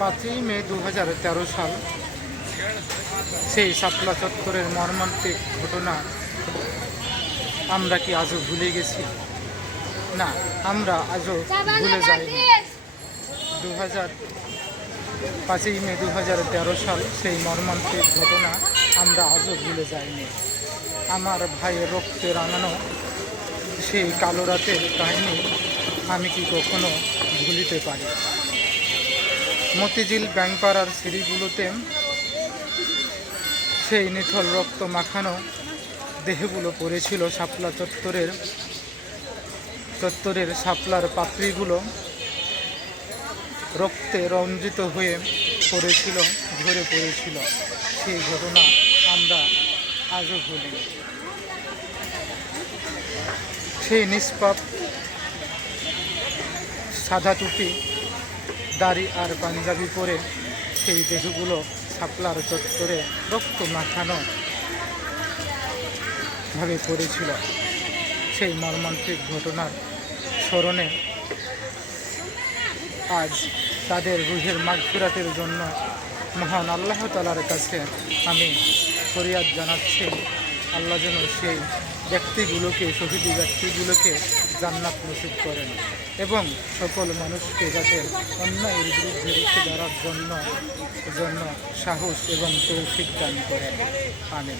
5ই মে 2013 সাল সেই শাপলা চত্বরের মর্মান্তিক ঘটনা আমরা কি আজও ভুলে গেছি? না, আমরা আজও ভুলে যাইনি। 5ই মে 2013 সাল সেই মর্মান্তিক ঘটনা আমরা আজও ভুলে যাইনি। আমার ভাইয়ের রক্তে রাঙানো সেই কালো রাতের কাহিনী আমি কি কখনো ভুলিতে পারি? মতিঝিল ব্যাংকপাড়ার সিঁড়িগুলোতে সেই নিথল রক্ত মাখানো দেহগুলো পড়েছিল। শাপলা চত্বরের শাপলার পাপড়িগুলো রক্তে রঞ্জিত হয়ে পড়েছিল, ঝরে পড়েছিল। সেই ঘটনা আমরা আজও ভুলি। সেই নিষ্পাপ সাদা টুপি, দাড়ি আর পাঞ্জাবি পরে সেই দেহগুলো শাপলার চত্বরে রক্ত মাখানো ভাবে পড়েছিল। সেই মর্মান্তিক ঘটনার স্মরণে আজ তাদের রুহের মাগফিরাতের জন্য মহান আল্লাহ তাআলার কাছে আমি ফরিয়াদ জানাচ্ছি। আল্লাহ যেন সেই ব্যক্তিগুলোকে, শহীদি ব্যক্তিগুলোকে জান্নাত নসিব করেন এবং সকল মানুষকে যাতে অন্যায়ের বিরুদ্ধে রুখে দাঁড়ার জন্য সাহস এবং তৌফিক দান করেন। আমিন।